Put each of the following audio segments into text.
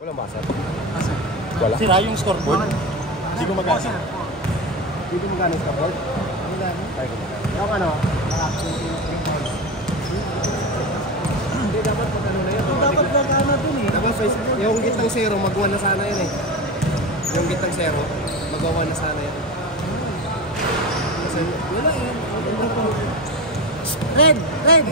Walang masat. Masat. Wala. Sira yung scoreboard. Hindi ko magana. Hindi ko magana yung scoreboard? Ay, gumagana. Yung ano? Hindi, dapat magano na yun. Dapat magana dun eh. Dapat yung gitang zero, mag-1 na sana yun eh. Yung gitang zero, mag-1 na sana yun. Kasi wala yan. Red! Red!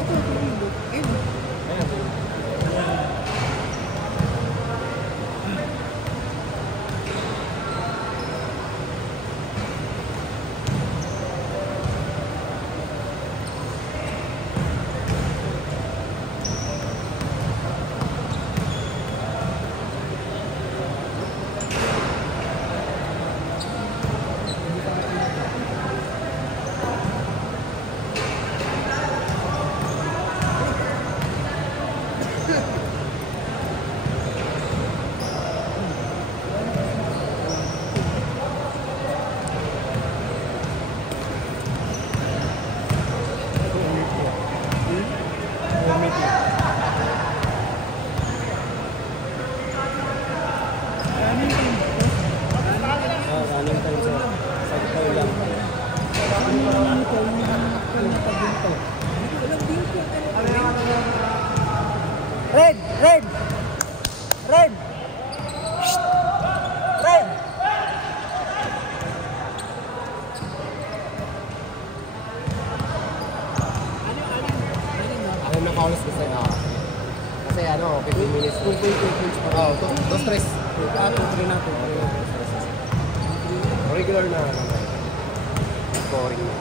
Red! Red! Red! Shh! Red! Ako nakaulas ko sa'yo. Kasi ano, 15 minutes. 2 points pa. Oo, 2-3. Ano, 3 natin. Regular na scoring na.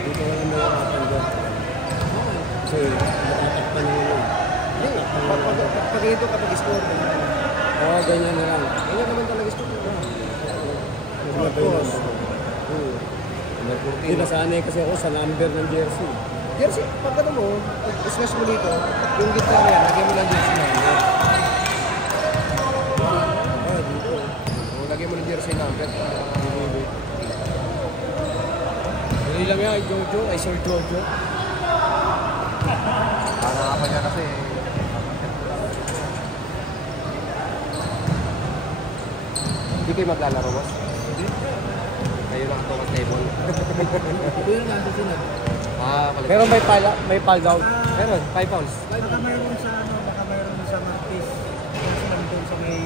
Dito na lang nakakapal doon. Kasi nakatakpan na yun. Hindi, pag ito kapag score. Oo, ganyan na lang. Ganyan naman talaga score. Of course. Hindi nasanay kasi ako sa number ng jersey. Jersey, pag ano mo, smash mo dito, yung gitna na yan, lagyan mo lang jersey number. Dito. Lagyan mo ng jersey number. Dali lang yan, Jojo. Ay, Sir Jojo. Para ako niya kasi. Hindi kayo maglalaro, boss? Hindi. Kayo lang ito ang table. Ito yung nasa sunod. Pero may pal daw. Meron, 5 pounds. Baka mayroon sa ano, baka mayroon sa Marquez. Kasi lang doon sa may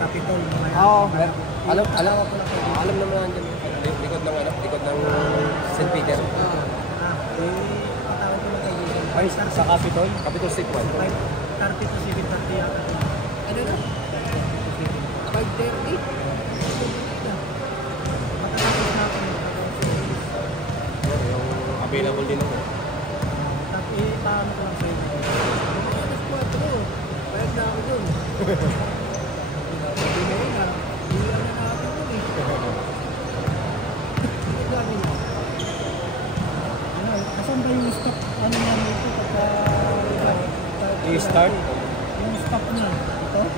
Capitol. Oo. Alam naman nandiyan. Likod ng ano, likod ng St. Peter. Patawag ko lang kayo. Ay, sa Capitol? Capitol City 1. 5:30 to 7:30 yata. Ano na? 5:30? Available din ako. Tapi paano ko lang sa'yo? Alas 4. Bayad na ako dun. Hindi na rin ah. Hindi na natin dun eh. Gabi na. Ano, kasan ba yung stop? Ano na nito pagka... I-start? Yung stop niya. Ito?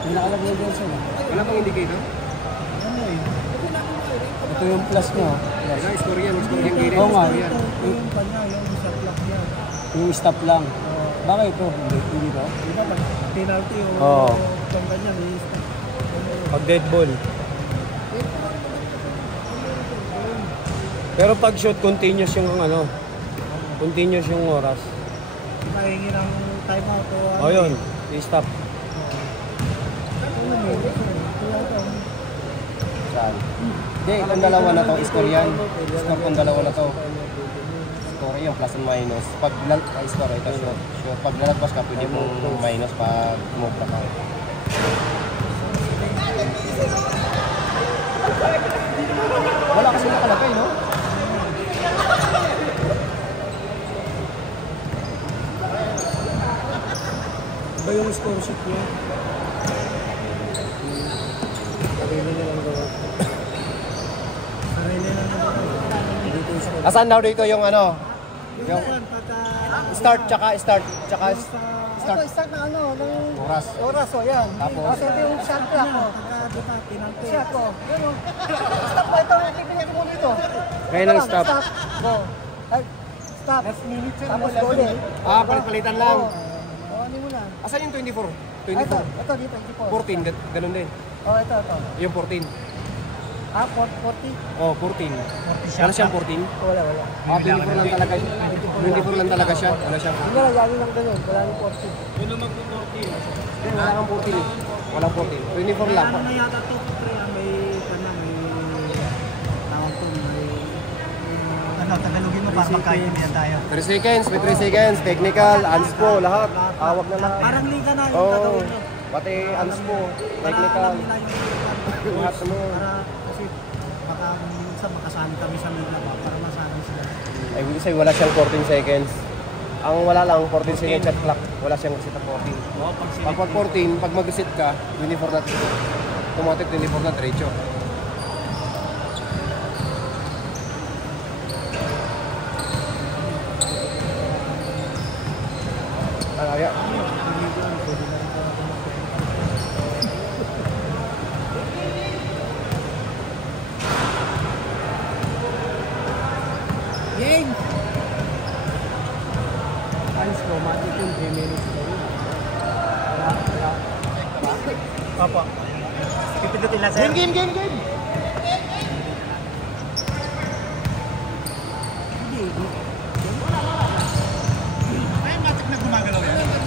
Hindi nakalagay yung jersey na. Wala pang indicator? Ano eh? Ito yung plus nyo. Wala, score yan. Score yan. Oo nga. Ito yung kanya, yung stop lock niya. Yung stop lang. Bakit ito? Hindi ba? Di ba pag penalty o Oo. itong ganyan, may stop. Pag dead ball. Pero pag shoot, continuous yung ano. Continuous yung oras. Mahingi ng time out o ano. O yun. I-stop. Saan? Hindi, itong dalawa na to, score yan. Score kong dalawa na to. Score yung plus and minus. Pag score ito, sure. Pag nalagpas ka, pwede mong minus pag move ka. Wala kasi nakalagay, no? Ba yung score sheet niya? Sarili na lang gawa. Sarili na naman. Asan daw dito yung ano? Yung start tsaka start. Ito, start na ano, ng Oras. oras o yan. Tapos? Kasi ito yung shot clock ko. Shot ko. Yan o. Stop ko, ito, ipinigyan mo dito. Kaya ng stop. Go. Ay, stop. Last minute. Tapos go ulit. Palit-palitan lang. Oo, ano Asan yung 24? Ito, 24. ito dito, 14, ganun din. Oh, ito. Yung 14. Ah, 40? Oh, 14. Wala siyang 14? Wala. Ah, 24 lang talaga siya. 24 lang talaga siya. Wala siyang 14. Hindi na, lagi lang ganun. Wala nang 40. Hindi, wala kang 14 eh. Walang 14. 24 lang. Ano na yata to, pre, may tawag to, may Tagalogin mo para magkaintindihan tayo. 3 seconds, may 3 seconds. Technical, anspo, lahat. Tawag na lahat. Parang liga na yung Oo. gagawin nyo. Pati anspo, Para technical. alam nila yung Lahat mo. para kasi baka minsan makasali kami sa liga ba, para masanay sila. Ay, hindi sa'yo, wala siyang 14 seconds. Ang wala lang, 14 seconds at clock. Wala siyang reset na 14. Pag 14, pag mag-reset ka, 24 na. Automatic 24 na, diretso. Kaya. Game! Alis ko, mati yung 3 minutes na yun. Opo. Pipindutin lang, sir. Game!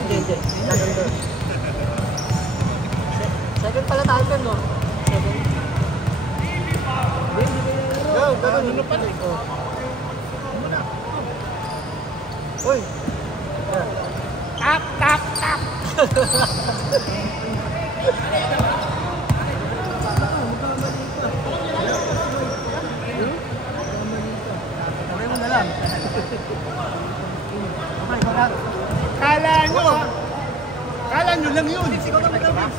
Hindi. Second pala tayo dun, no? Second. Ganun pa rin. Muna. Uy! Tap! Sabay mo na lang. Okay, correct. Kala nyo lang yun. Sigaw ka mag-gawas.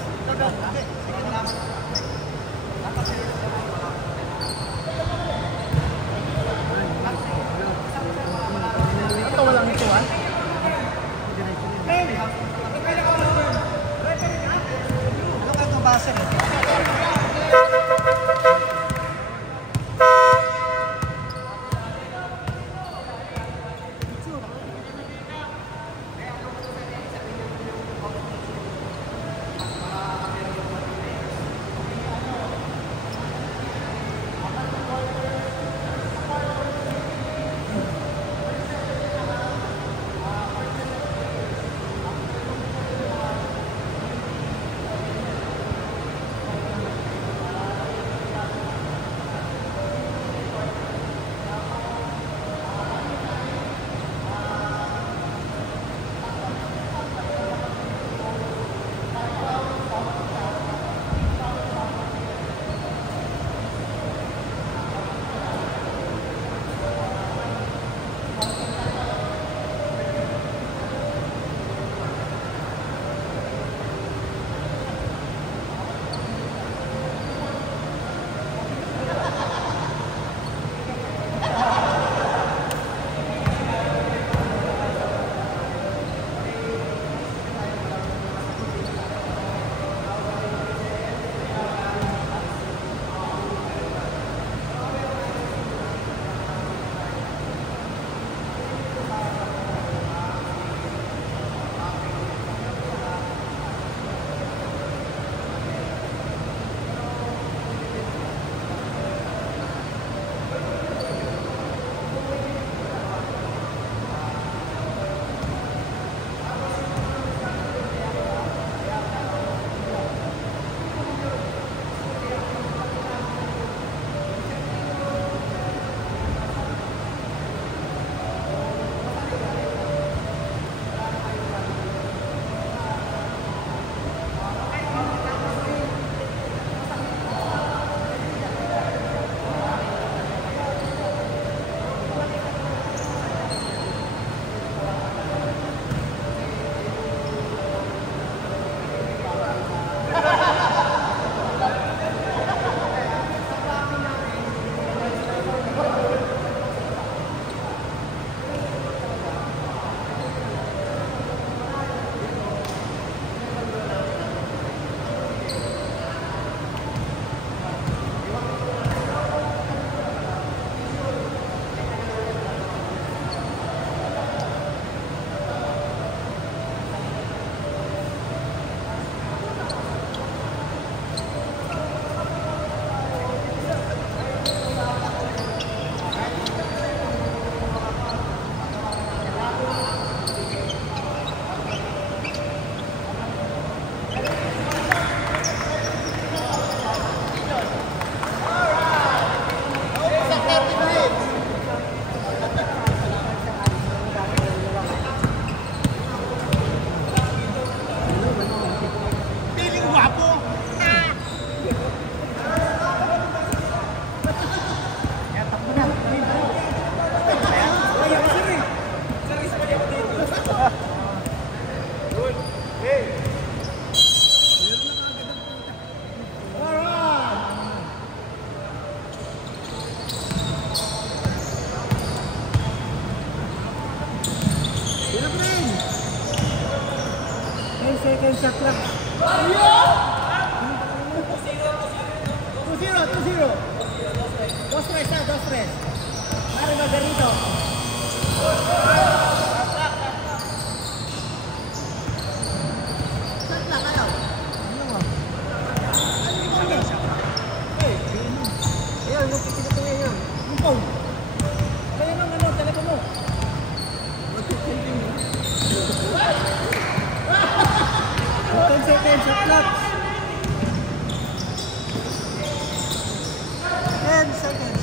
Ito walang ito, ha? Ano ka ito base? Second shot lang. 2-0. Dos tres. Mario Margarito. Shot lang, ano? Ayan, yung pipilitin yan. Yung phone. Kaya nang ano, telepono mo. 10 seconds, shot clock. 10 seconds.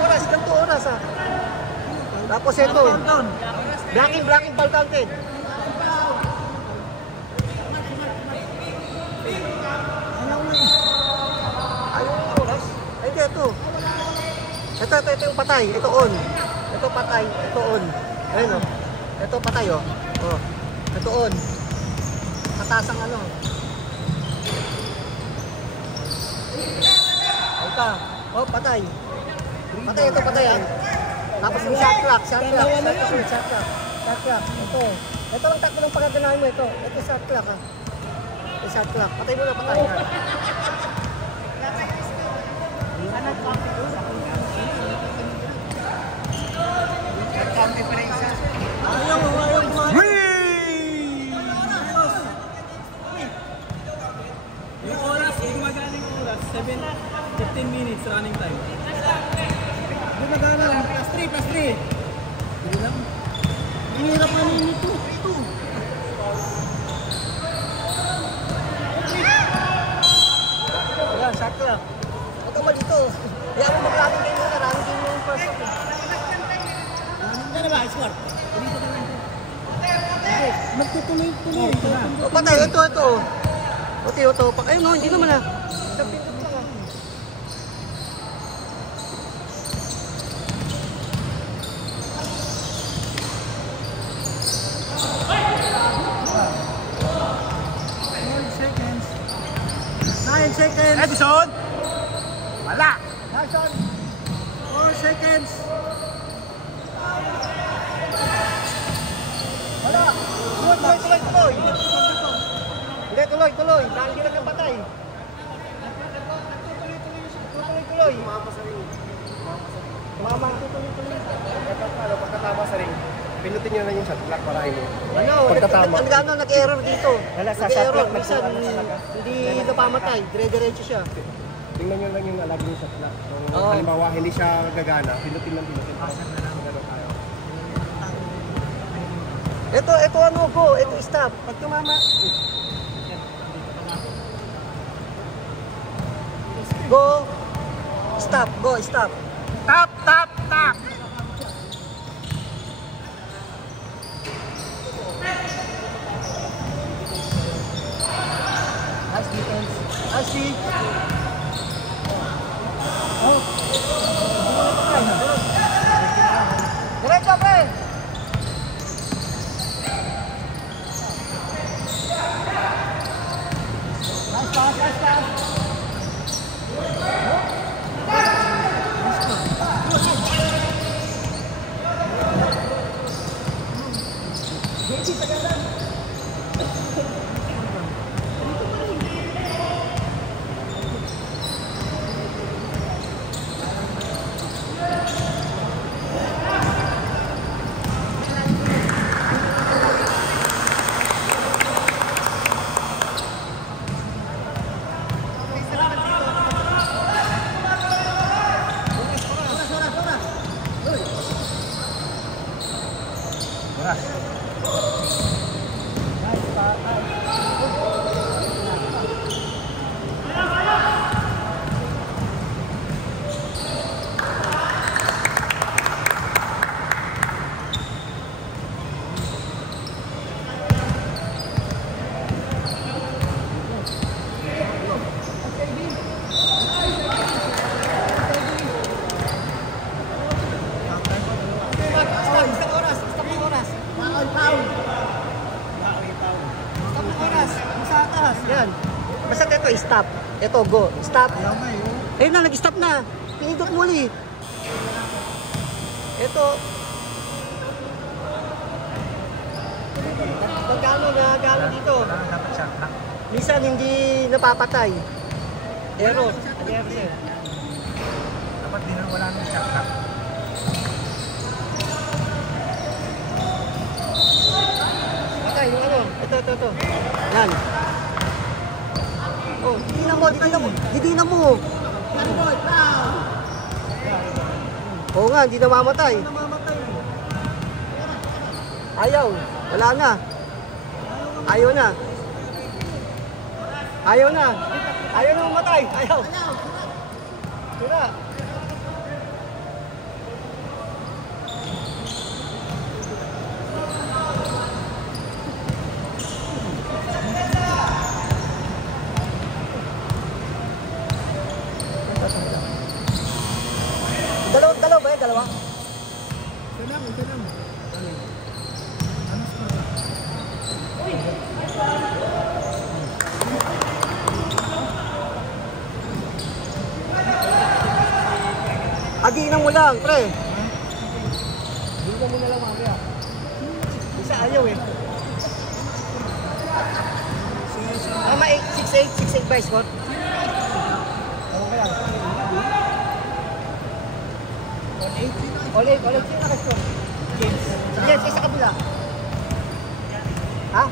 Oras. Ganito oras ah. Tapos ito. Blocking ball counted. Ayaw yung oras? Ay, hindi, ito. Ito yung patay. Ito on. Ito patay. Ito on. Ayun o. Ito patay o. Oh. Ito on. Pataas ang ano. Ito. Oh, patay. Patay, ito patay ah. Tapos yung shot clock. Shot clock. Ito. Ito lang takbo ng pagkaganahan mo ito. Ito shot clock ah. Ito shot clock. Patay mo na, patay na. Yung oras, gumagaling oras. 15 minutes running time. Gumagana lang. Plus 3. Hindi lang. Hinirap na nini ito. Ayan, shot clock. Ito ba dito? Kaya mo mag-running game muna. Running game yung first shot. Ano ba? Score? Magtutuloy-tuloy. O patay, ito. Ito. Ayun no, hindi naman ah. Isang pindot lang ah. Nine seconds. Edison! Wala! Nelson. 4 seconds. Wala. Tuloy. Hindi, tuloy. Dahil hindi lang patay. Tuloy. Mama, tuloy. Pagkatama sa ring, pinutin nyo na yung shot clock para mo. Ano, Pagkatama. nag-error dito. Wala, sa Nag-error. shot clock Minsan, hindi napamatay. Dire-diretso siya. Tingnan nyo lang yung alagay yung shot clock. Kung Oo. halimbawa hindi siya gagana, pinutin. Ganun tayo. Ito ano go, ito stop. Pag tumama, go, stop. Tap! Nice defense. Nice D. Oh. Diretso, pre. Nice pass. basta ito, stop. Ito, go. Stop. Ayun na, nag-stop na. Pinindot mo ulit. Ito. Nagano dito. Minsan hindi napapatay. Error. Error siya. Dapat din wala nang shot clock. Patay, yung ano. Ito. Yan. Oh, hindi na mo. Oo nga, hindi na mamatay. Ayaw, wala na. Ayaw na mamatay. Ayaw. Tira. Dalawa ba yan? Dalawa? Ito lang. Adiinan mo lang, pre. Hindi mo na lang mamaya. Isa ayaw eh. Tama 6'8" by spot. Okay lang. Ulit. Sino naka-score? James, sa kabila. Ha?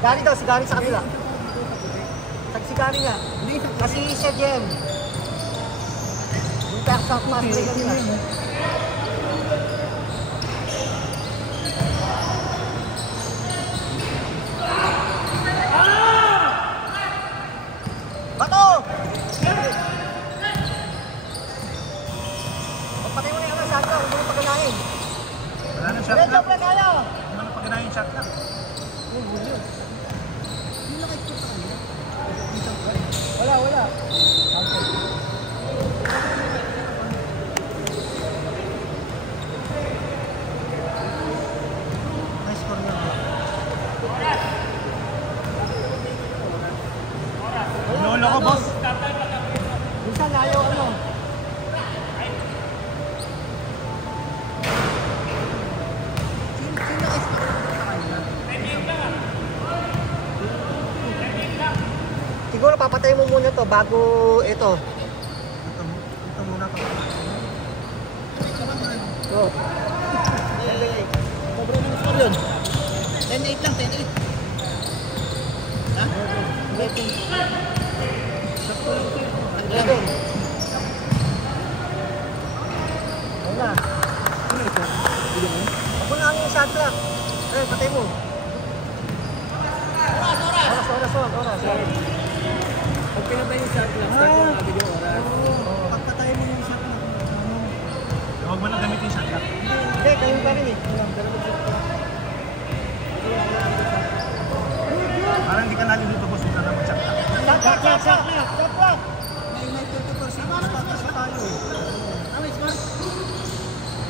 Gary daw, si Gary sa kabila. Si Gary nga. Kasi siya Jem. Yung sa mas play kanina. Bato! Pagpatay mo na yung shot clock, hindi mo pagkanahin. Wala nang shot Diretso, clock. pre, kaya! Hindi mo na pagkanahin shot clock. Wala. Nice score nga. Lolo ko, boss. Minsan ayaw ano. Siguro papatay mo muna to bago ito. Ito muna pa. Go. Sobrang ng score yun. 10-8 lang, 10-8. Ha? 11. Wala. Ako na ang shot clock. Patay mo. Oras. Pag pinatay yung shot clock, start yung agad yung oras. Pagpatay mo yung shot clock. Huwag mo na gamitin shot clock. Hindi, kayo pa rin eh. Parang hindi ka nalilito, boss. Huwag na naman shot clock. Shot clock. May 30% mas patas tayo eh. May score?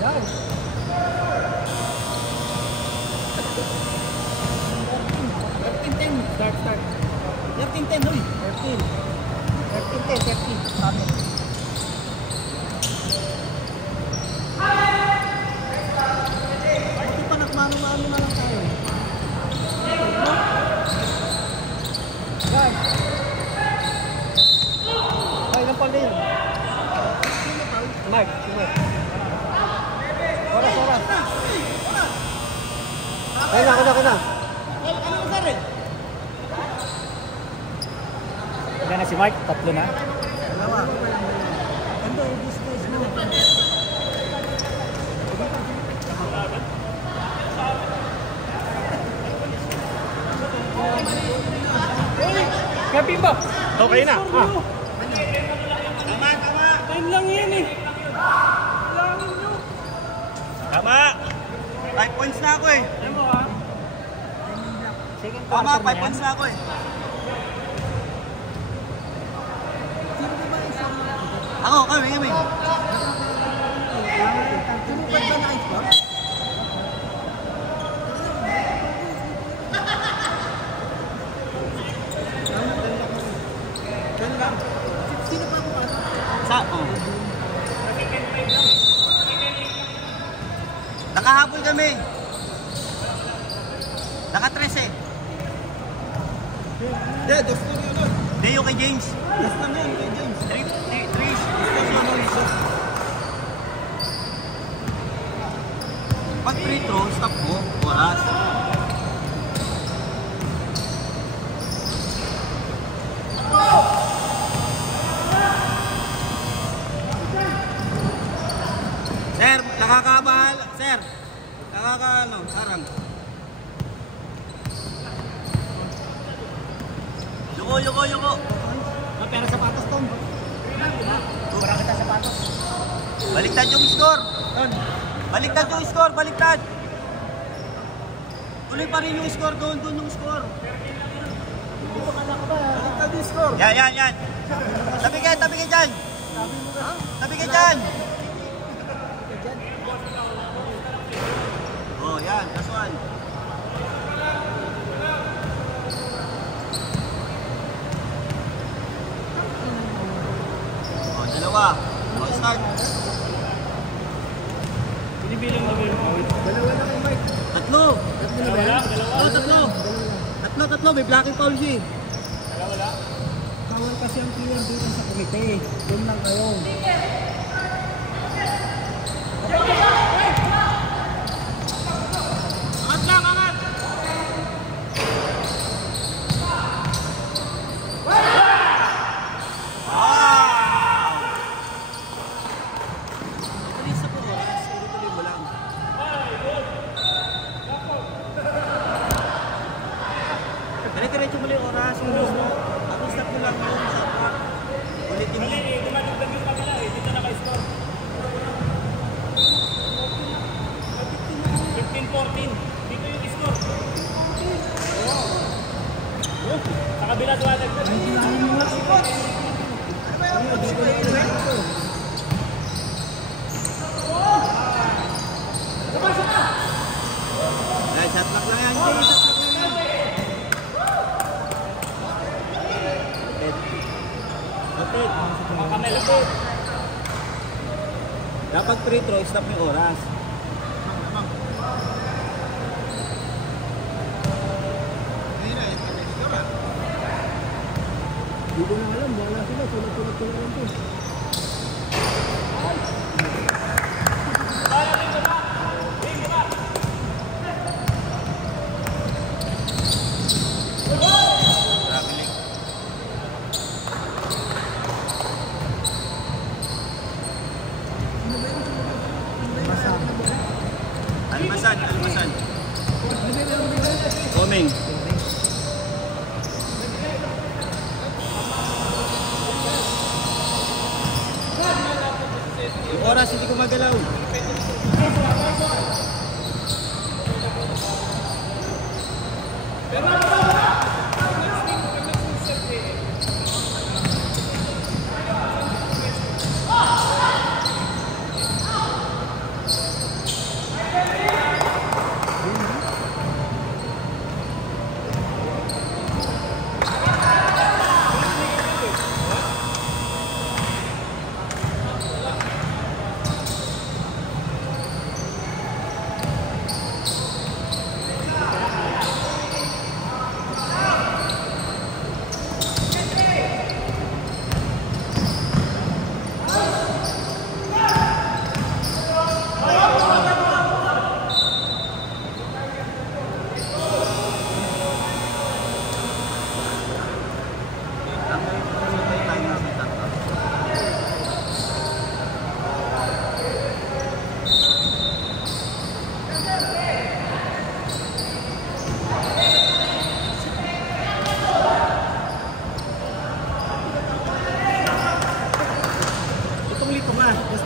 Yan. 13-10. Start. 13-10, uy. 13. Sabi. Buti pa nagmano-mano na lang tayo. Yan. Ay, ilang pala yun? Mark. Oras. Kaya na. Ay, ano mo rin? Ilan na si Mark? 3 na. Dalawa. Hindi, this days mo. Happy ba? Okay na. Time lang yan eh. Langin nyo. Tama. 5 points na ako eh. Alam mo ha? Second Tama, quarter 5 points na ako eh. Ako, kami. Tinupad ba na ito? Naka 13. Hindi, dos lang yun. Hindi yung kay James. Dos lang yun kay James. 3. Pag free throw, stop mo, oras. Sir, nakakabahal. Sir, harang. Yuko. Pera sapatos, Tom. Para kita sapatos. Baliktad yung score. Baliktad. Tuloy pa rin yung score doon yung score. Baliktad yung score. Yan. Tabi ka dyan. Oh, yan. Last one. Oh, dalawa. Oh, start. Binibilang na ba yung awit? Dalawa na kay Mike. Tatlo. Tatlo. May blocking foul siya eh. Wala. Kawal kasi ang player dito sa komite. Doon lang kayo. Angat! Bilis ako oras. Tuloy mo lang. Dire-diretso mo lang yung oras. Yung mismo. Ako stop mo lang yung shot clock. Ulitin mo. Dumadagdag yung kabila eh. Dito naka-score. 15-14. Dito yung score. Sa kabila dumadagdag. Dahil shot clock lang yan. Rotate. Mga kamay lapit. Dapat free throw, stop yung oras. Hindi ko na alam. Wala sila. Sunod-sunod ko na lang to. Traveling. Almasan. Coming. Yung oras hindi ko magalaw.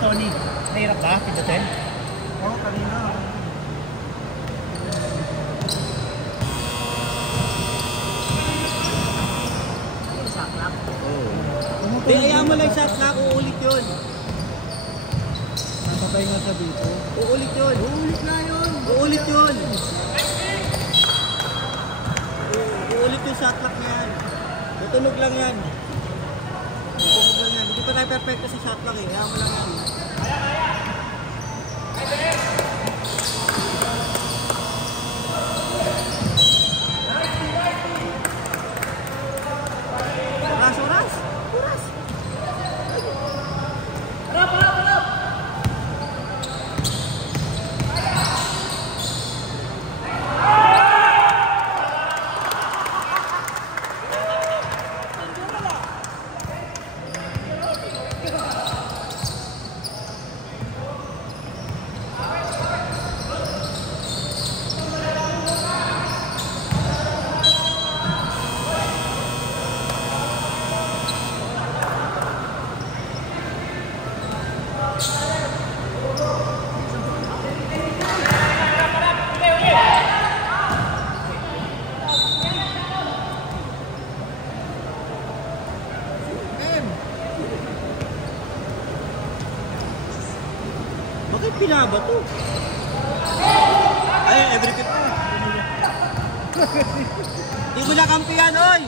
Tony, nahirap ba? Pindutin? Oo, kanina. Saklap. Hindi, ayaw mo lang shot clock, uulit yun. Napatay nga sa dito. Uulit yun. Ulit na yun. Uulit yun. Uulit yung shot clock na yan. Tutunog lang yan. Tutunog lang yan. Hindi pa tayo perfecto sa shot clock eh. Ayaw mo lang yan. Binabato. Ay, every 50. Hindi ko na kampiyan, oy!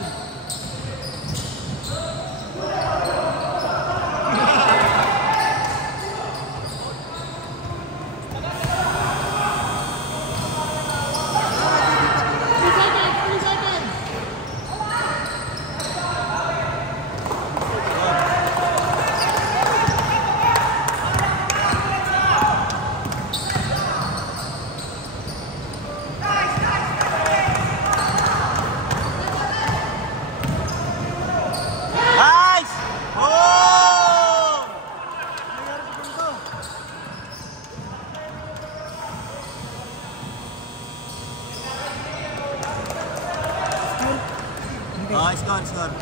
Oh, score.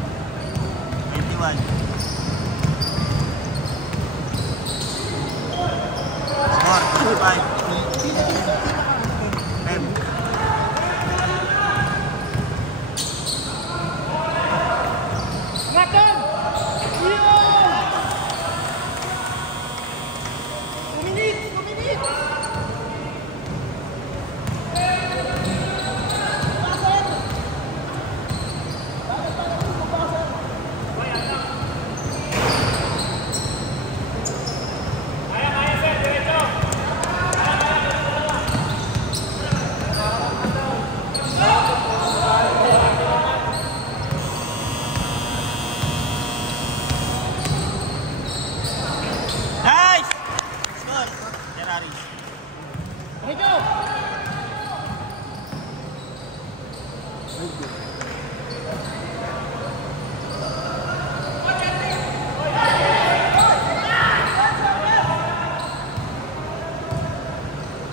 91. Score, 25.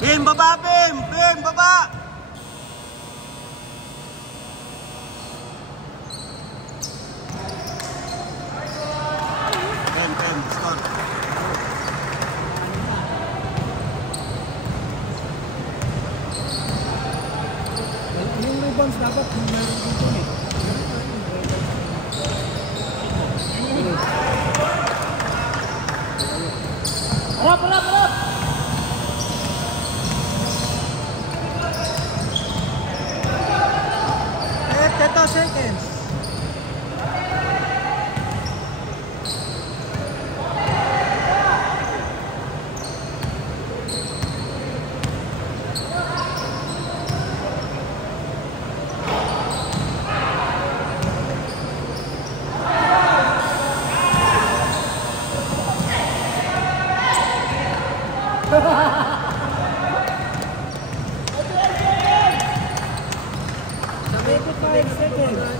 Bim, baba, Bim! Bim, baba! Bim, score. Yung rebounds dapat meron dito eh. Harap! 10 seconds.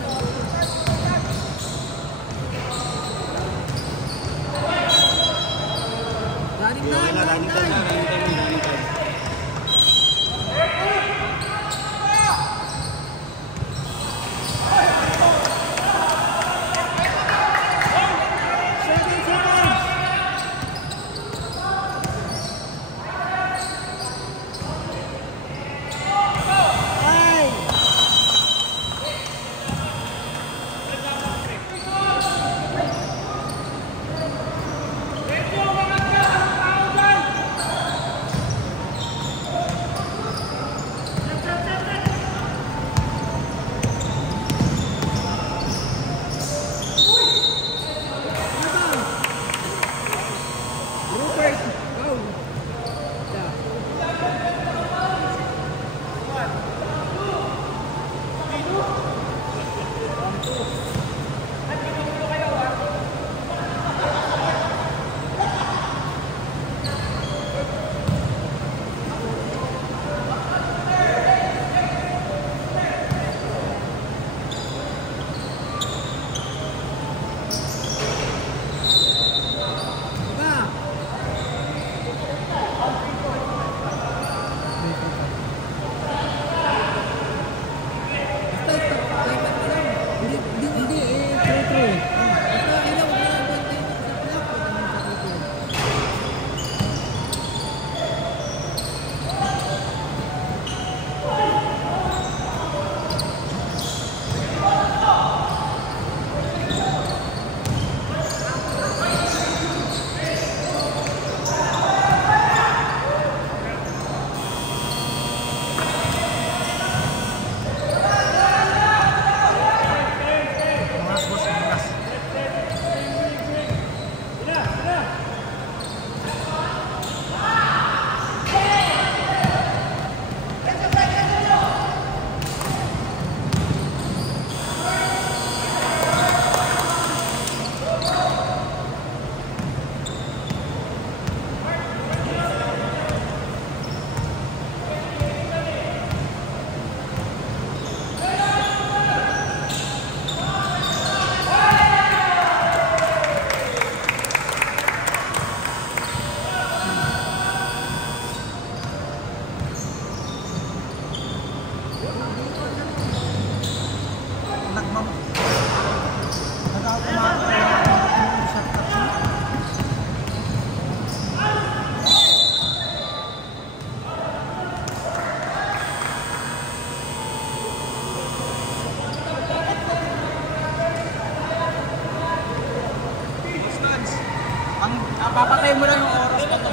Papatay mo lang yung oras ko to.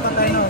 Patay na.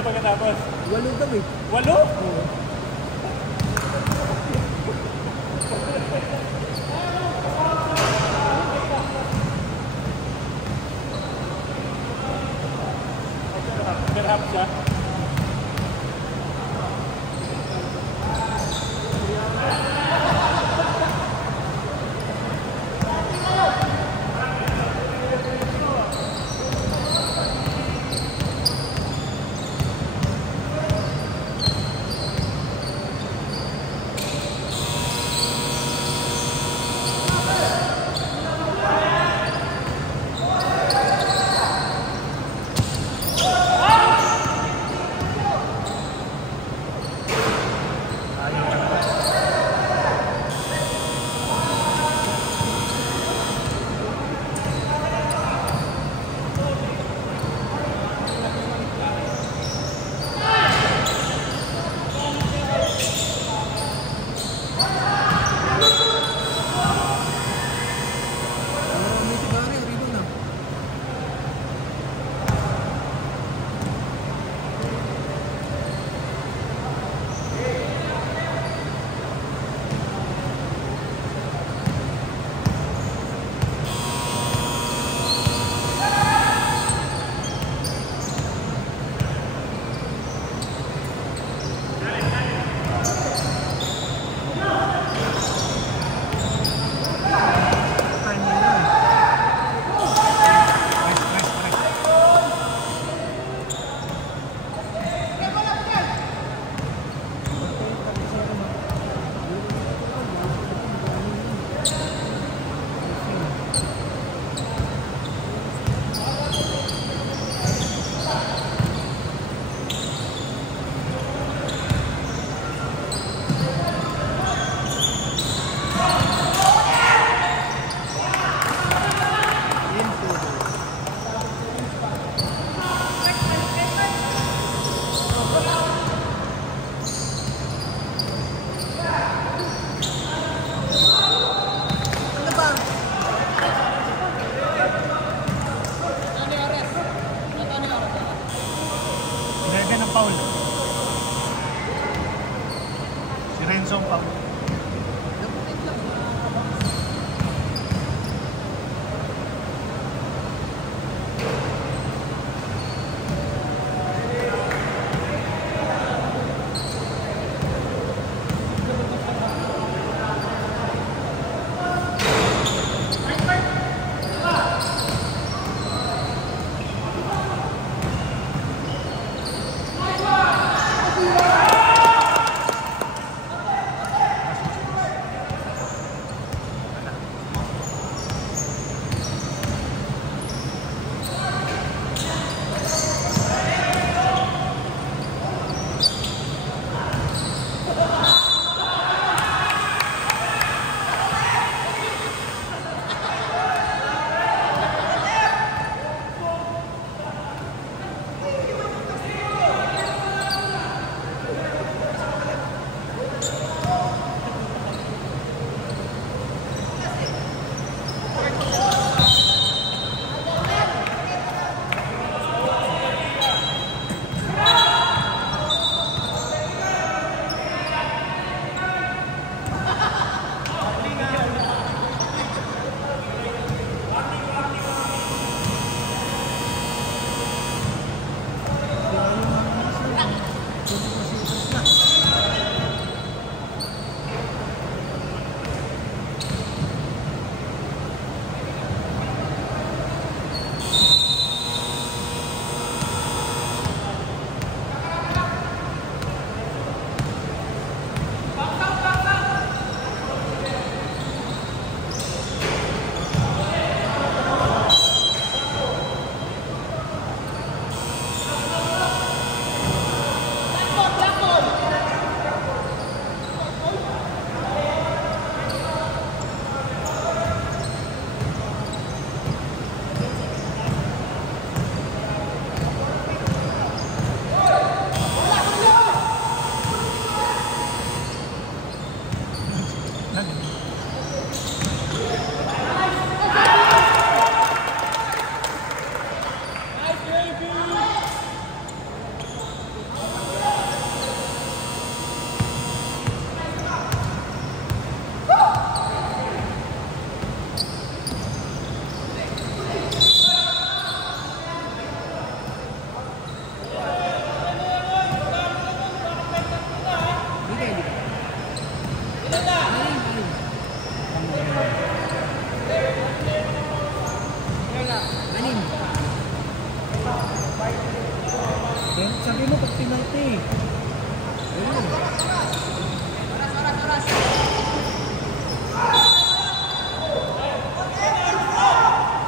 Pagkatapos? 8 daw eh. 8? Oo. Pagkatapos siya? Paul. Si Renzo Paul.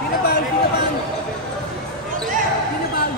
Pinabal, pinabal. Pinabal.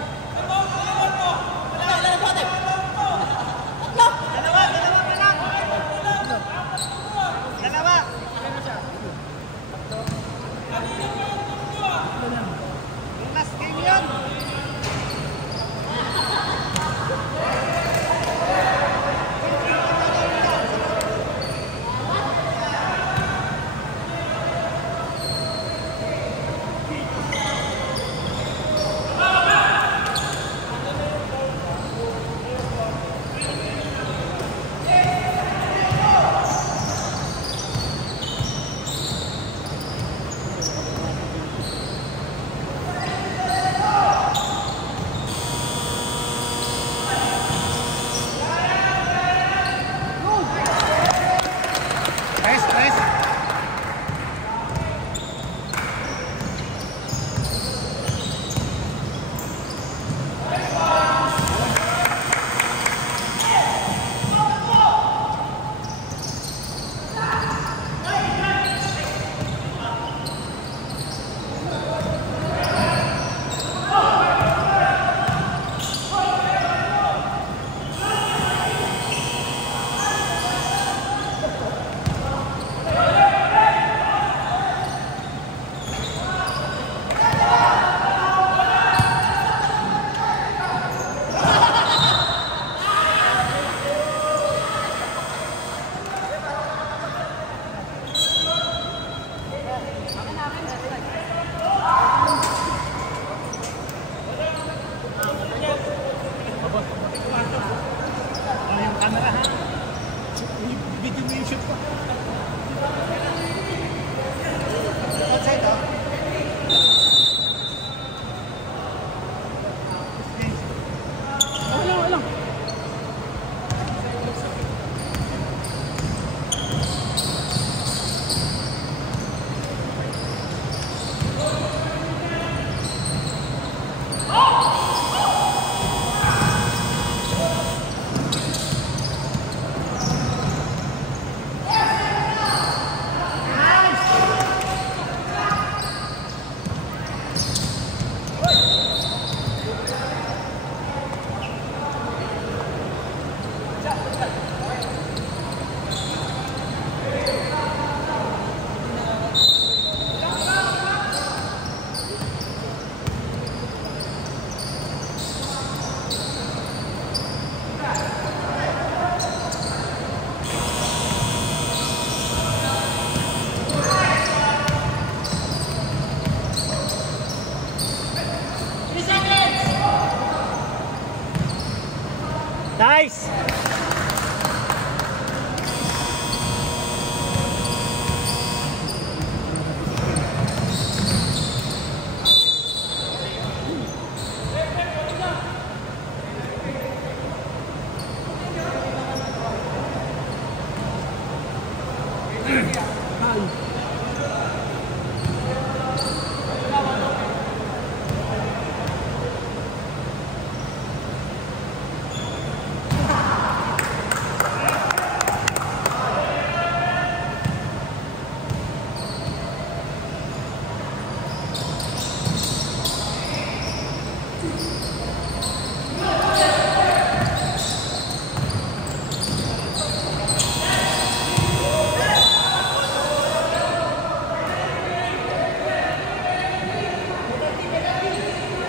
Nice!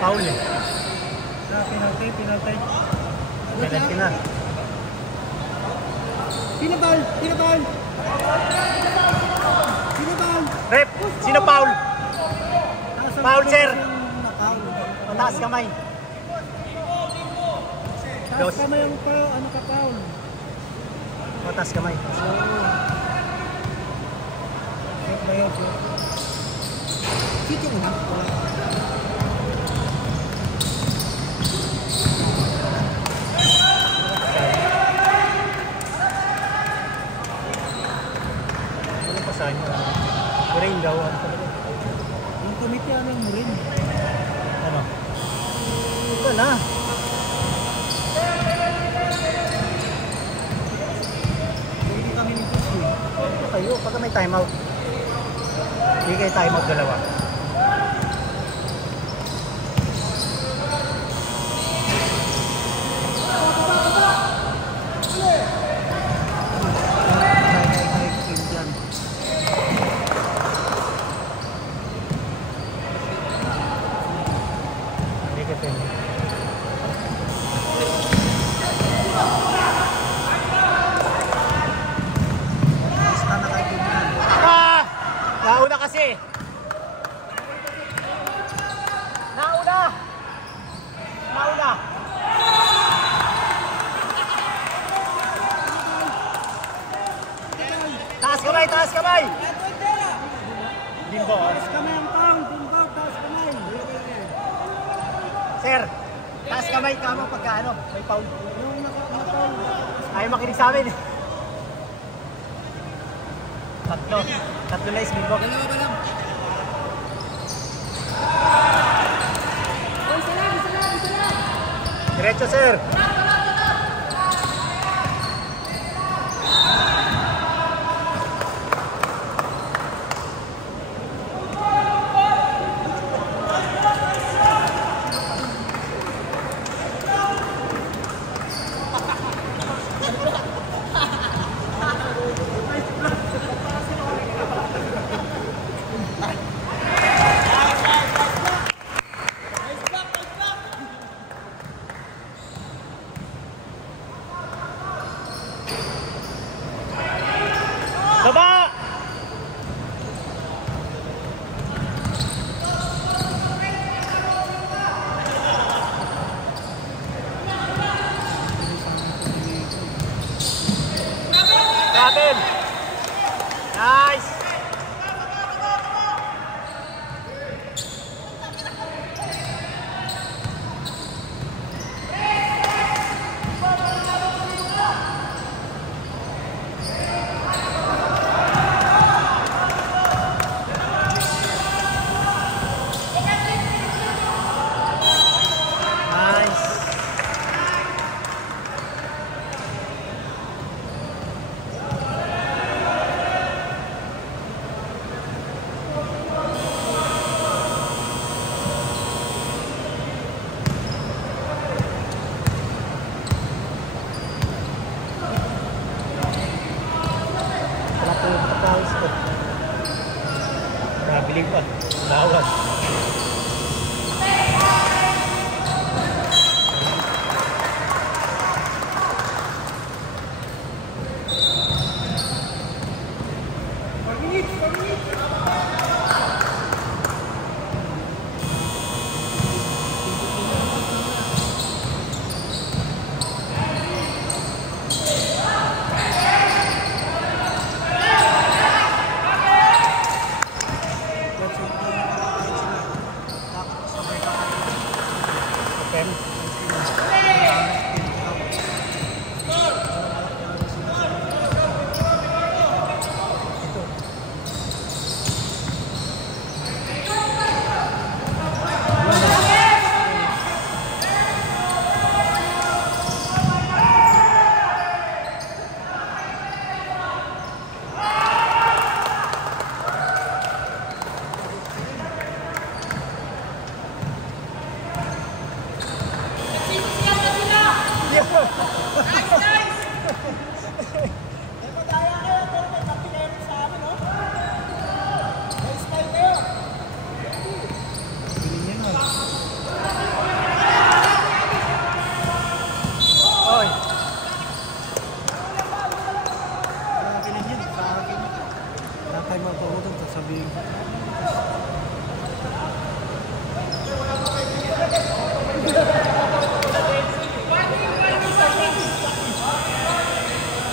Foul eh. Penalty, penalty. Penalty na. Pinabal, pinabal. Pinabal. Rep, sino foul? Foul, sir. Foul. Mataas kamay. Taas kamay ang ano ka foul. Mataas kamay. Sito mo na. Ano pa saan? Rain daw. Yung committee anong mo rin. Ano? Ito na. Pagka may timeout. Hindi kayo timeout dalawa. Nauna kasi. Nauna. Taas kamay, taas kamay. Bimbo. Taas kamay ang pang, bimbo, taas kamay. Sir, taas kamay ka mo pagka ano, may foul. Ayaw makinig sa amin. Tatlo na is bimbo. Dalawa ba lang? Diretso, sir. Baba! Graben! Nice! Nabiling pa. Lawan.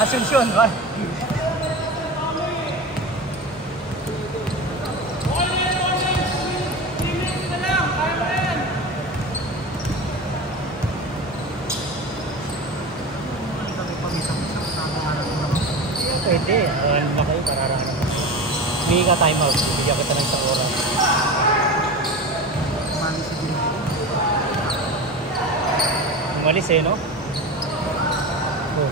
Asunsyon, ba? Pwede. Ano ba kayo? Pararahan. Hindi ka time out. Bigyan kita ng isang oras. Umalis eh, no? Oh.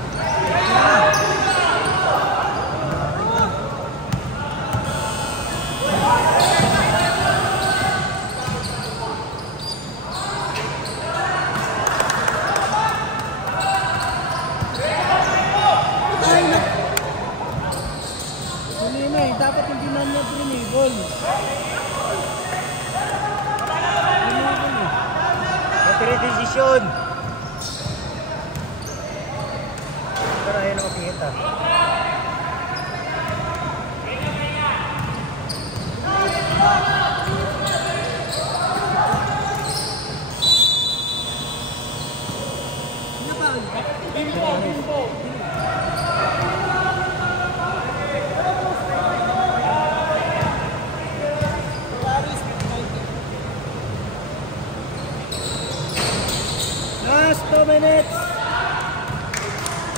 dapat hindi na niya brinibol. Referee decision. Pero ayun ang makikita. Last 2 minutes.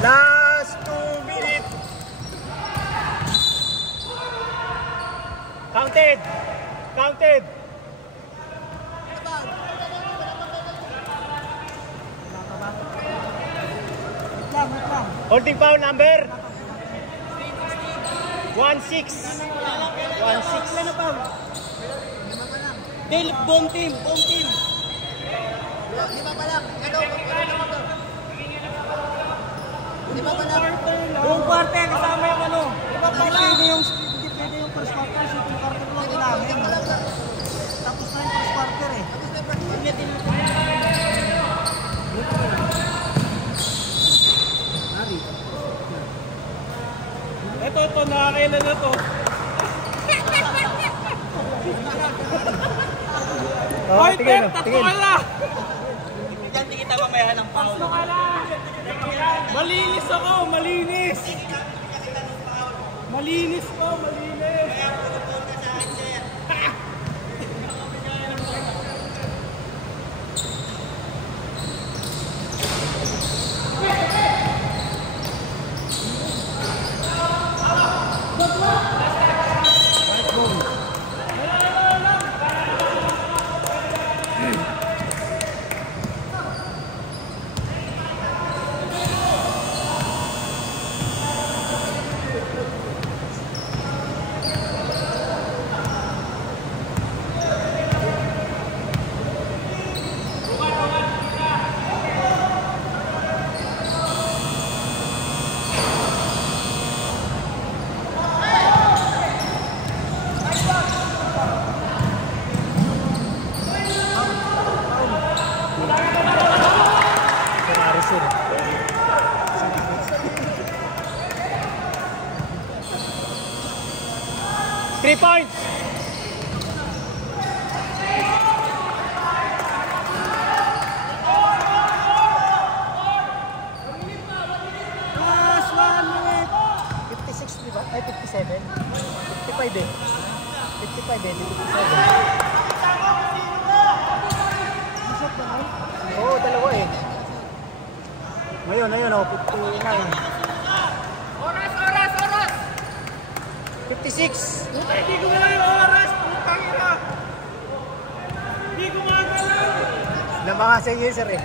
Last 2 minutes. Counted! Counted! Holding foul number 16. 16. Dale, bomb team. Buong quarter kasama yung ano. Pwede yung first quarter, second quarter lang kailangan. Tapos na yung first quarter eh. Ito, nakakailan na to. Oh, tingin. Diyan, di kita mamayahan ng foul. Malinis ako, malinis. Malinis ko, malinis. Three points! Last 1 minute. 56 di ba? Ay, 57. 55 eh. 55 eh, 57. Oo, dalawa eh. Ngayon, oh, 59. Oras! 56. Puta, hindi ko wala yung oras. Putang ina. Hindi ko magalaw. Namaka sa user eh.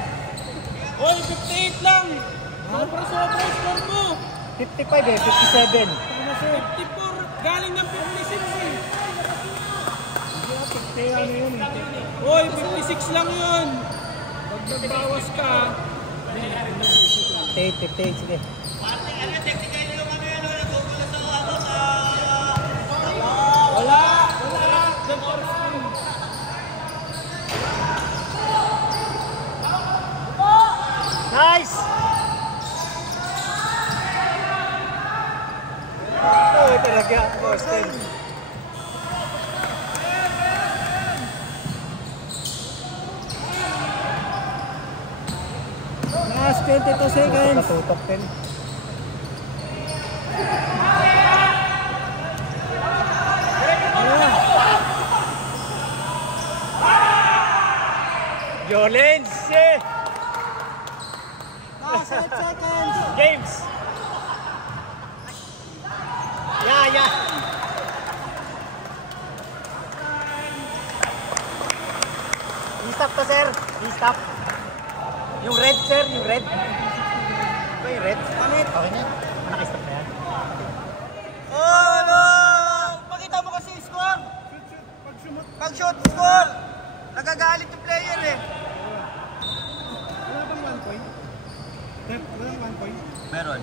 Oy, 58 lang. Sobra score mo. 55 eh, 57. 54. Galing ng 56 eh. Oy, 56 lang yun. Pag nagbawas ka. 58, sige. Wala. Nice! Oh, talaga, Boston. Last 22 seconds. Patutok din. Jolens! Last 8 seconds. James! Yeah. I-stop to, sir. I-stop. Yung red, sir. Yung red. Ito yung red. Okay na. Naka-stop na yan. Oh, no! Pakita mo kasi score. Pag shoot, score. Nagagalit yung player eh. Wala bang 1 point? Walang 1 point? Meron.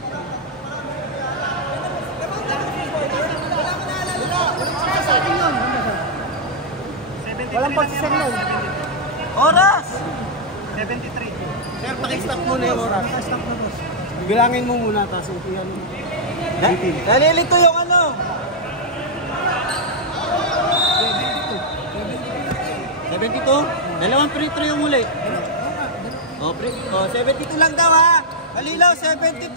Walang pagsisend nun. Oras! 73. Sir, pakistop muna yung oras. Pakistop na boss. Bilangin mo muna, tapos yan. Nalilito yung ano. 72? Dalawang free-throw yung muli. Oh, 72 lang daw ha. Kalilaw, 72.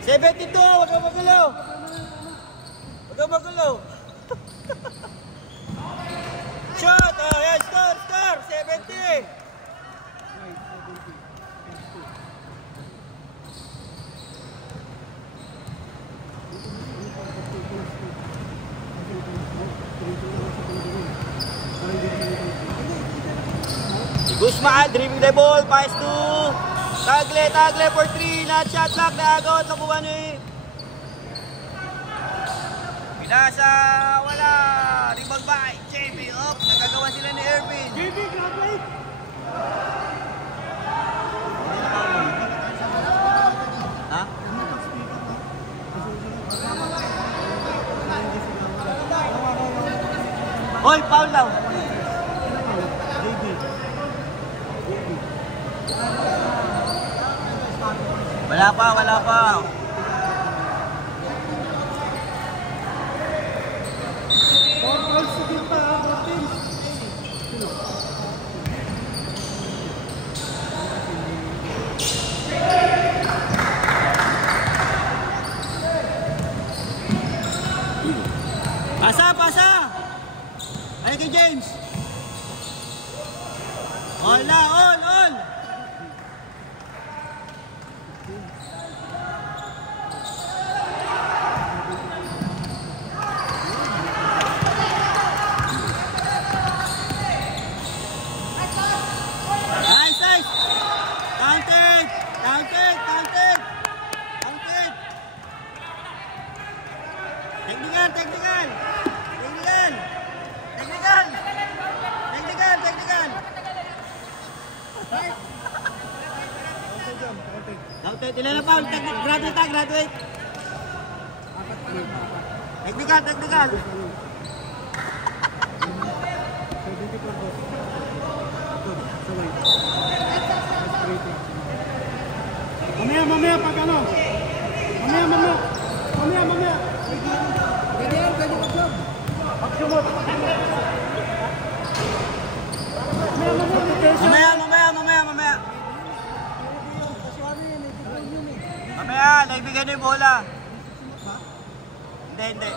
72, wag kang magulo. Wag kang magulo. Shot! Oh, yan, score! 70! Si Guzman, dribbling the ball, pass to Tagle for 3, not shot clock, naagaw at nakuha ni Pinasa, wala, rebound by JB, up, nagagawa sila ni Ervin. JB, graduate! Ha? Hoy, foul daw. Wala pa. Pasa! Ay kay James! All na, all! Nice! Counted! Technical! Counted, ilan na foul? Graduate! Technical! Mamaya pag ano? Mamaya. Ganyan ka job. Pagsunod. Mamaya. Mamaya, naibigay na yung bola. Hindi.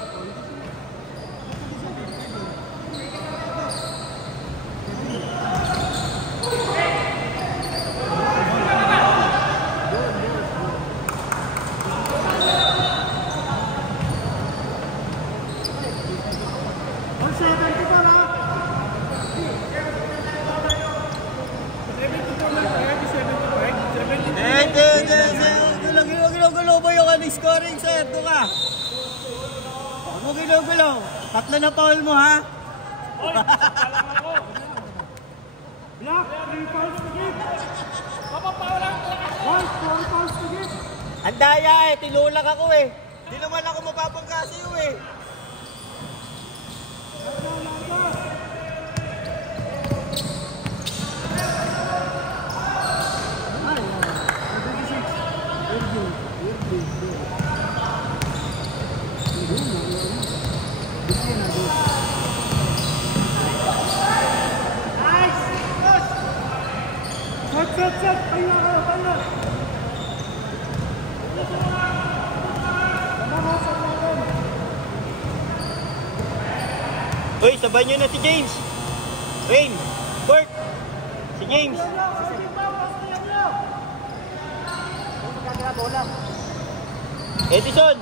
Gulo mo yung scoring, sir. Ito ka. Huwag mo gulo. Tatlo na foul mo, ha? Oy, salang ako. Black, 3 fouls to give. Papapawalan ko. 4 fouls to give. Ang daya eh, tinulak ako eh. Di naman ako mapapangka sa iyo eh. Set. Pahinga. Uy, sabay nyo na si James. Rain, Bert, si James. Edison.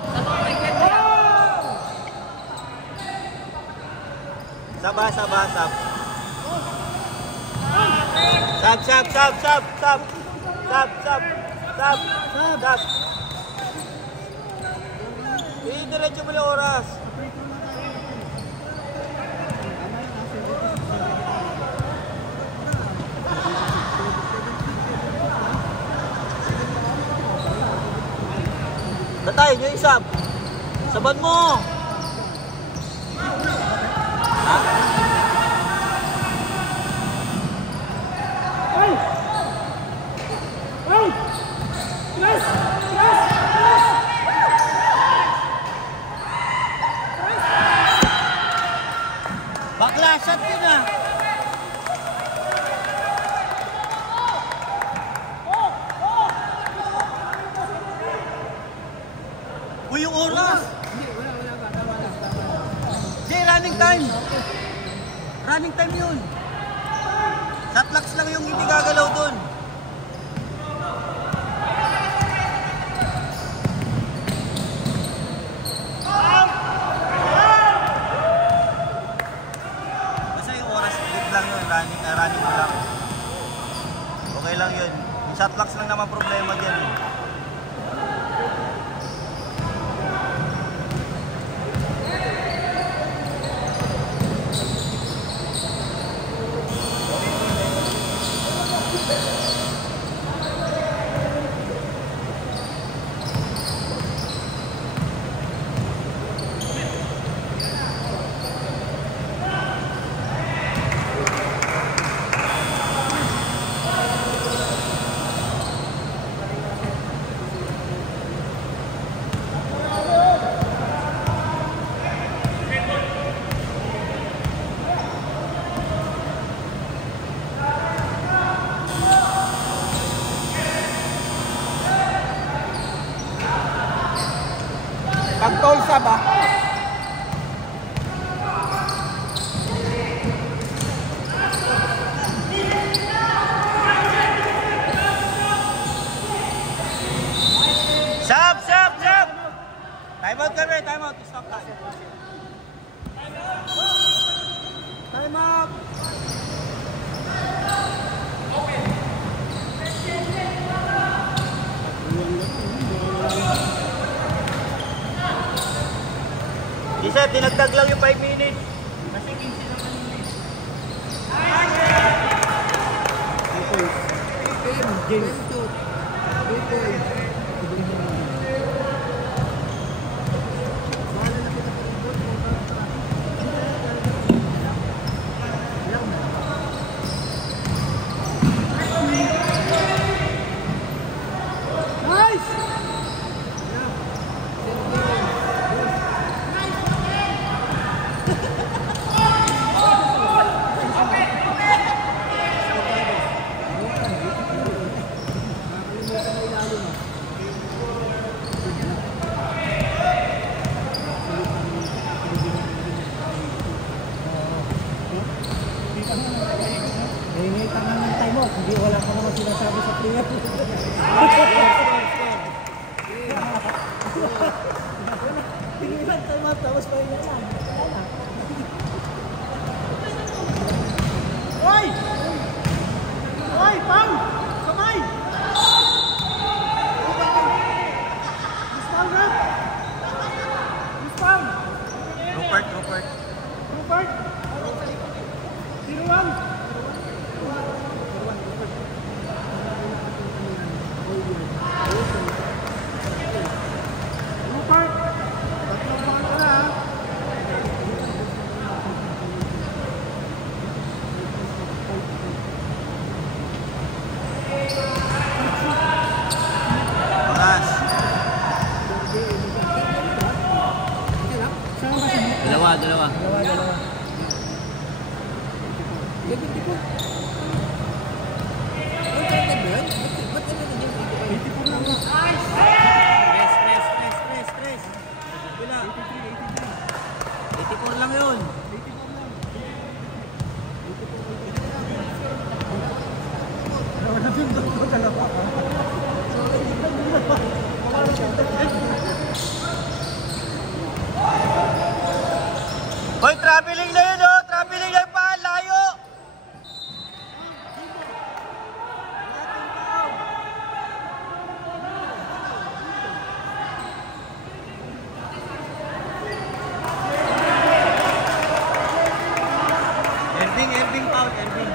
Sab. Diretso mo lang oras. Tatay, nyo yung sab. Saban mo. Bakla, shot yun ah. Uy, yung oras! Hindi, running time! Running time yun! Shot locks lang yung hindi gagalaw dun. Basta yung oras, clip lang yun, running mo lang. Okay lang yun. Yung shot locks lang naman problema dyan eh. Pag-tol sa ba? Stop! Time out kami, time out. Stop time. Time out! Isa, dinagdag lang yung 5 minutes. Kasi 15 lang kanina eh. James. Hindi, wala ka naman sinasabi sa player. Tingilan, tapos pa yun lang. Hoy! Hoy, Pam! Kamay! Miss Pam, rep! Miss Pam! Rupert! Rupert! 0-1! Dalawa. Stress. Bila. 84 lang yun. Hoy, traveling na yun, oh! Traveling na pa, layo! Erding, foul, Erding.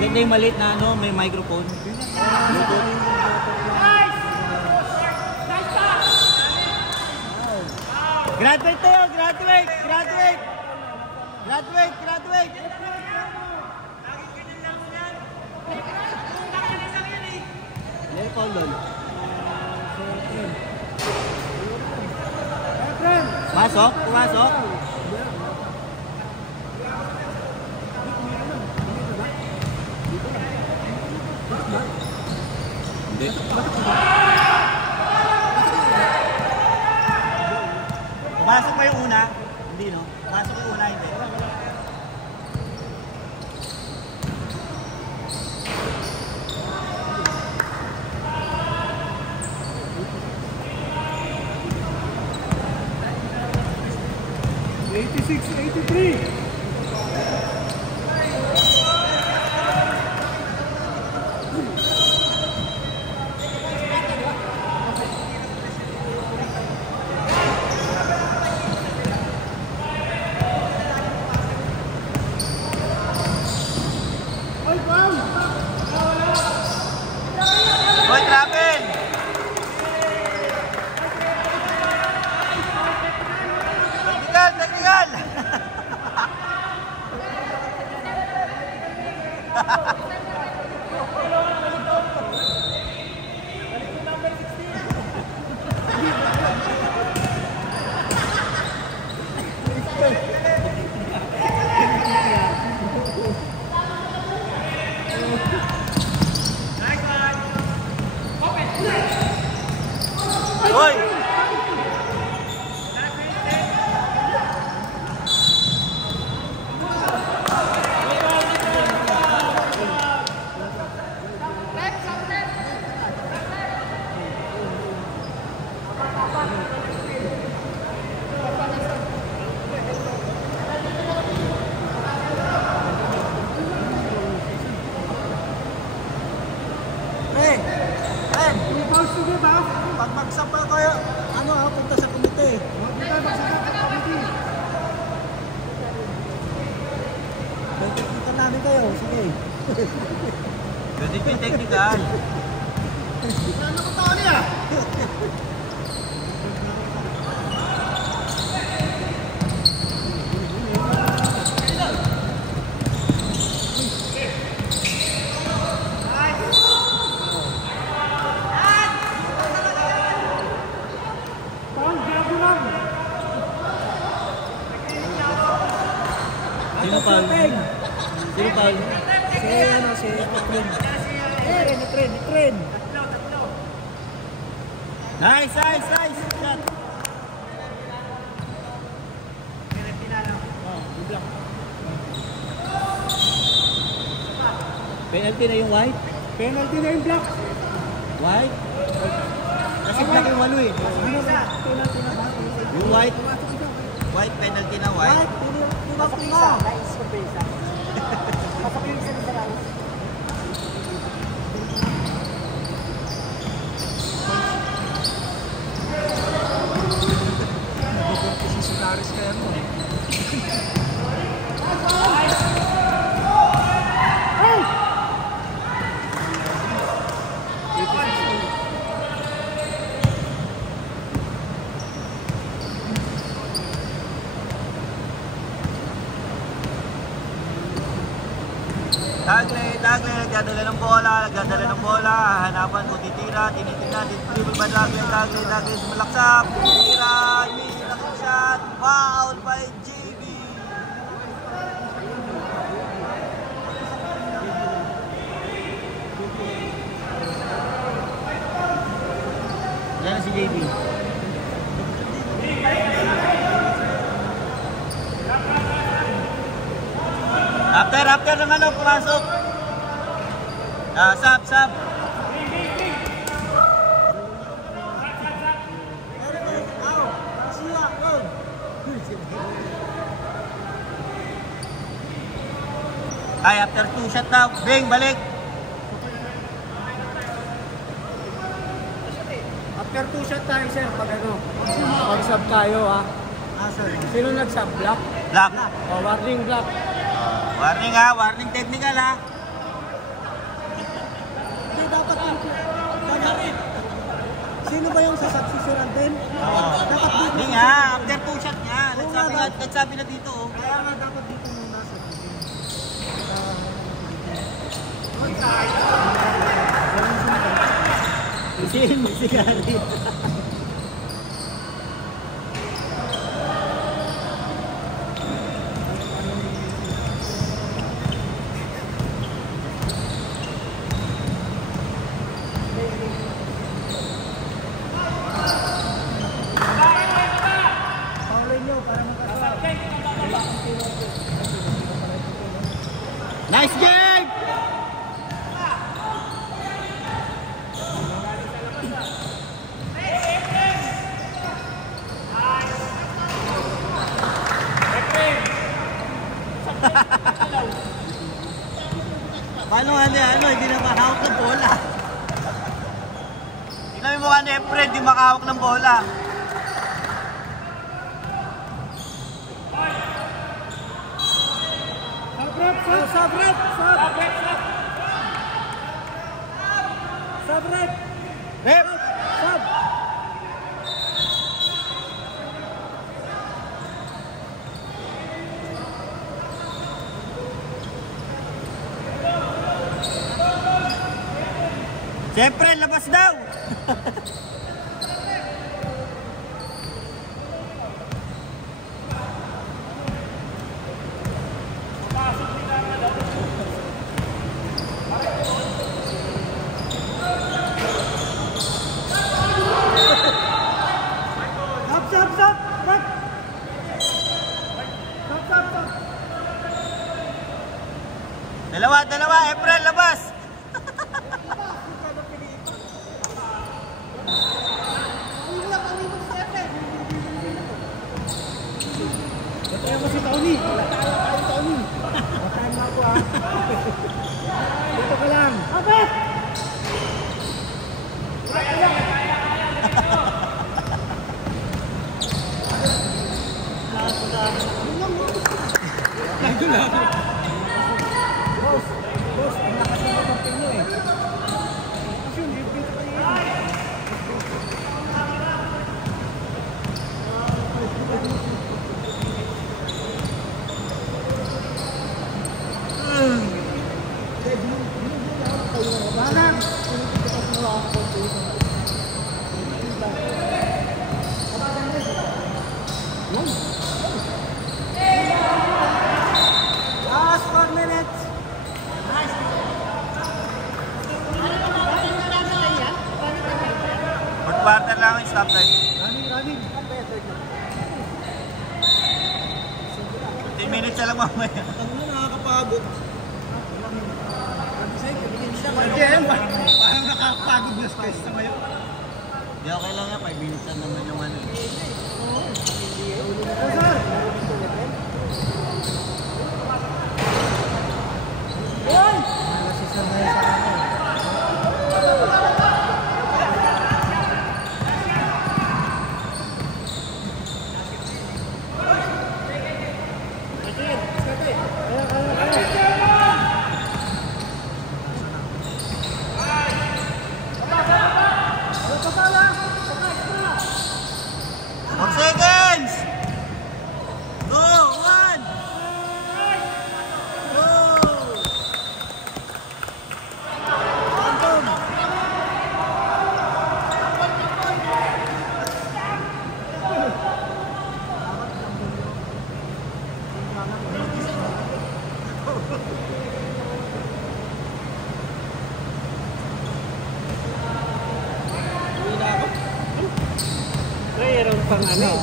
Maganda yung maliit na ano, may microphone. Graduate tayo! Graduate! Graduate! Graduate! Graduate! Meron ko doon. Pasok? Pumasok? Hindi. Pumasok pa yung una? Hindi, no? Pumasok yung una, hindi. Hoy, travel! Technical! Technical! Hoy! Pag magsapa kayo, ano ha, punta sa komite. Punta namin kayo, sige. Pwede ko yung technical. Ano ko tao niya? Sino pa? Sino pa? Si Tren. Nice, nice, nice! Shot! Penalty na yung white? Penalty na yung black. White? Kasi black yung walo eh. Yung white? White, penalty na white? Tagle, nagdadala ng bola, hanapan ko titira, tinitingnan, dribble by Tagle, sumalaksak, titira, easy na shot, foul by JB. Wala na si JB. After ng ano, pumasok. Sab. Ay, after 2 shot na, Bing, balik. After 2 shot tayo, sir, pag ano, pag-sub tayo, ha. Sino nag-sub? Black? Black. Warning black. Warning ha, warning technical ha. Sino ba yung sasaksi si Randel? Dapat dito. Hindi nga, after 2 shot nga. Nagsabi na dito. Oh. Kaya nga dapat dito muna sa si Gary. Nice game! Paano nga niya, hindi na makahawak ng bola. Tingnan mo mukha ni Efren, hindi makahawak ng bola. Rep! Siyempre, labas daw! Dalawa, April, labas! Kaya mo si Tony. Tony. Bakahan mo ako Dito ka lang. Okay! Boss, ang lakas ng kapatid nyo eh. Kasi yun, dito kayo. Last 1 minute. Mag-partner lang yung stop time. Running. 15 minutes na lang mamaya. Ano na nakakapagod? Parang nakakapagod na stress na ngayon. Di okay lang yan, 5 minutes na naman yung ano. Seconds! 2, 1! Go! Mayroon pang ano.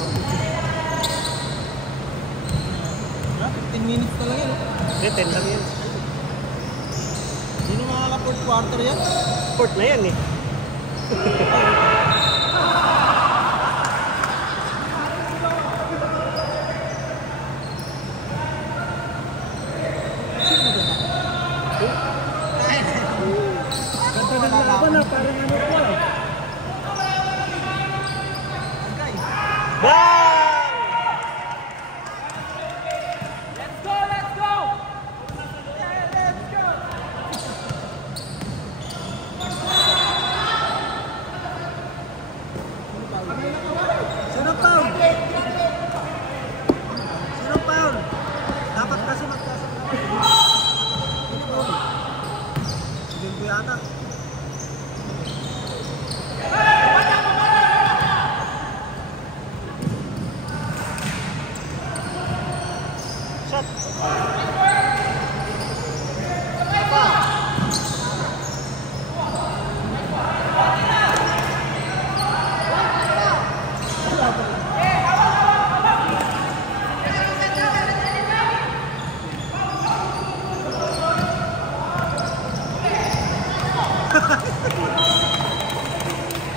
15 minutes na lang yan. Hindi, 10 lang yan. Sino makaka-fourth quarter yan? Fourth na yan eh. Ganda ng laban na, parang ano po eh. Let's go! Sige ko yata. Shot.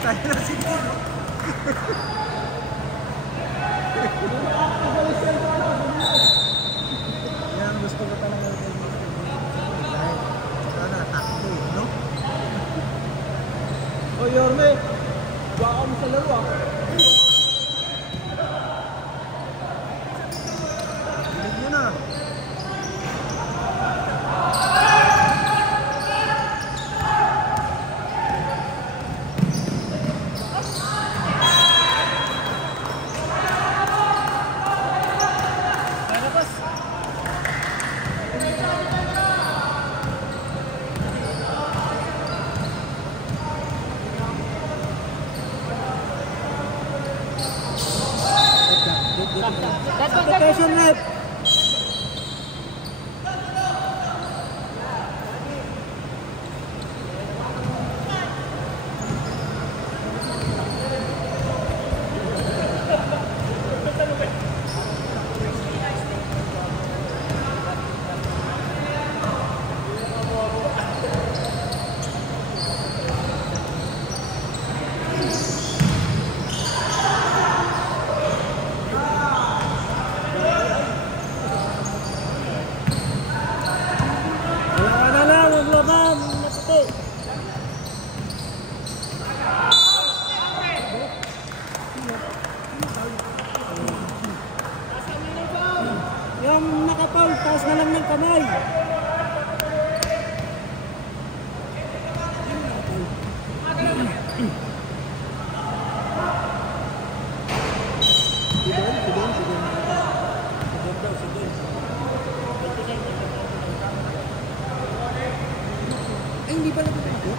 Sayang na si Dino. Yan, gusto ko talaga sana takbo eh, no? O Yorme, baka mo sa laro ah. Bilig nyo na. Application rep. Yung nakapal, taas na lang ng kamay. Ay, hindi pala ito.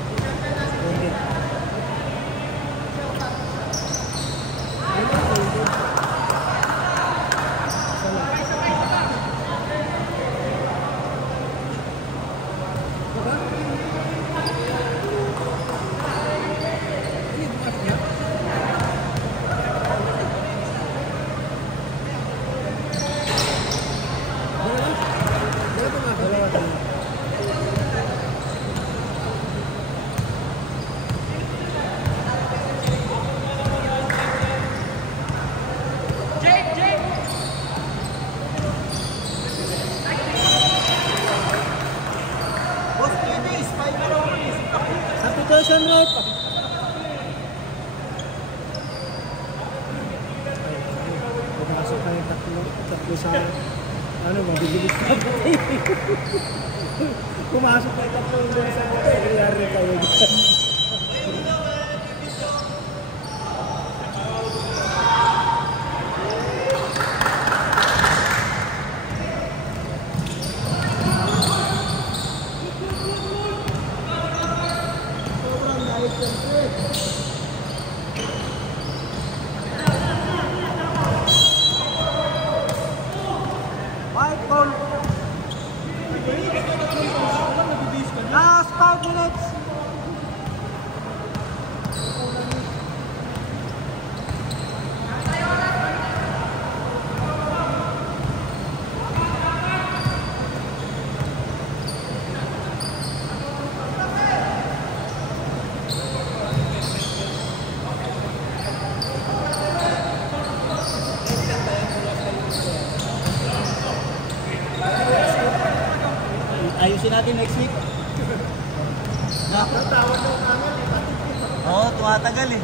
Application rep. Pumasok na yung tatlo sa ano, mabibilis na pumasok na yung tatlo yung sa motor. Nangyari kayo dyan. White ball. Last 5 minutes. Ayusin natin next week. Na? Tawag daw namin. Oo, tumatagal eh.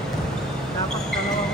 Dapat dalawang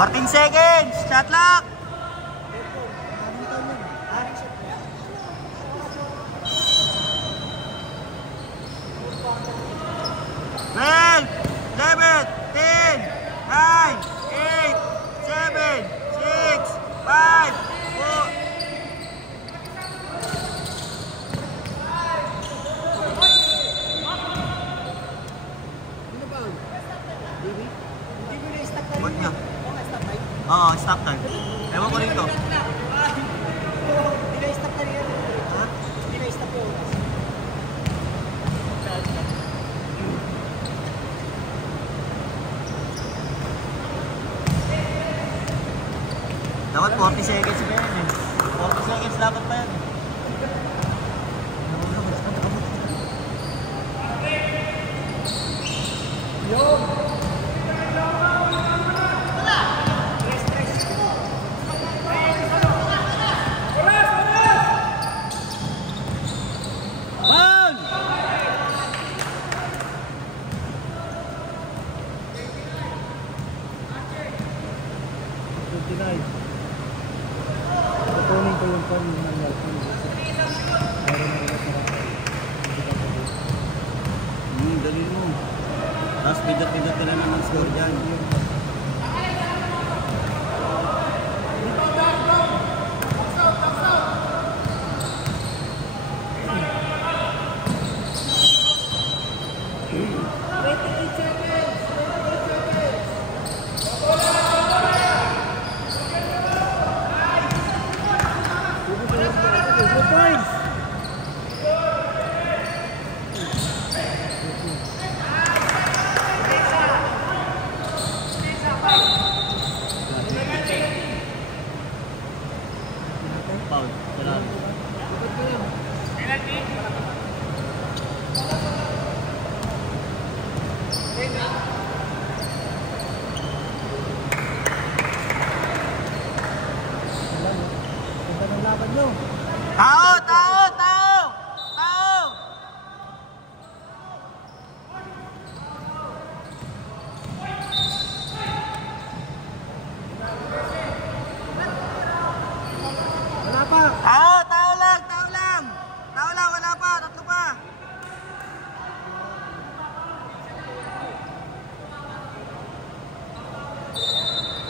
14 seconds! Shot clock! 12, 11, 10, 9, 8, 7, 6, 5, 4. Ano ba? Baby? Hindi mo na-stop tayo. Ba't nga? Oo, stop tayo. Oo, stop time. Ewan ko rito. Hindi na-stop tayo yan. Ha? Hindi na-stop yung oras. Dapat 40 seconds pa yan eh. 40 seconds dapat pa yan eh. Ball! Kukunin ko yung pan ng Malcolm. Dali mo. Tapos pidot-pidot ka na naman score dyan. Foul. Salamat. Ganda ng laban nyo. Tao! Tao! Tao! Tao! Wala pa. Tao! Tao lang! Tao lang! Tao lang! Wala pa! Tatlo pa!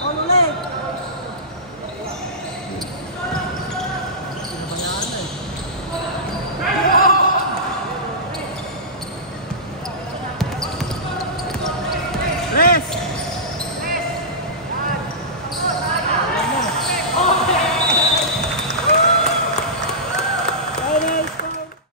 All ulit. Tres!